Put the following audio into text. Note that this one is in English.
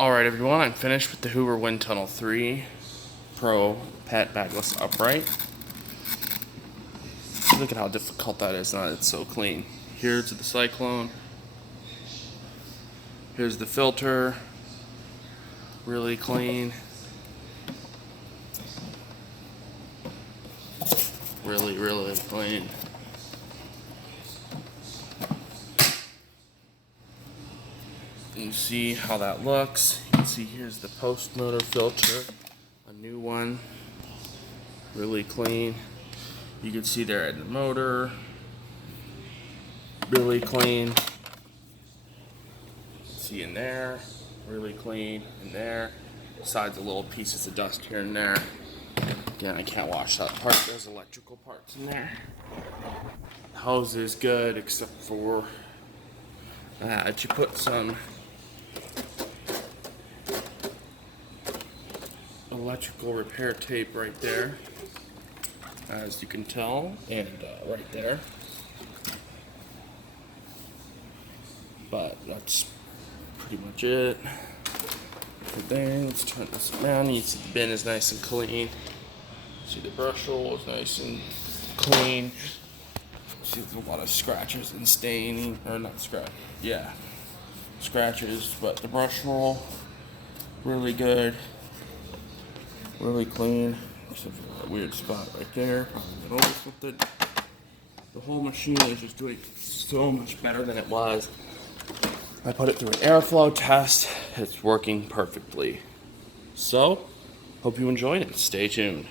Alright everyone, I'm finished with the Hoover Wind Tunnel 3 Pro Pet Bagless Upright. Look at how difficult that is, now it's so clean. Here's the cyclone. Here's the filter. Really clean. Really clean. You see how that looks. You can see here's the post motor filter, a new one, really clean. You can see there at the motor, really clean. See in there, really clean in there. Besides the little pieces of dust here and there. Again, I can't wash that part. There's electrical parts in there. The hose is good except for that you put some electrical repair tape right there, as you can tell, and right there. But that's pretty much it. Everything. Let's turn this around. You see the bin is nice and clean. See the brush roll is nice and clean. See there's a lot of scratches and staining, or not scratch. Yeah, scratches. But the brush roll, really good. Really clean, except for that weird spot right there. Probably get over something. The whole machine is just doing so much better than it was. I put it through an airflow test. It's working perfectly. So, hope you enjoyed it. Stay tuned.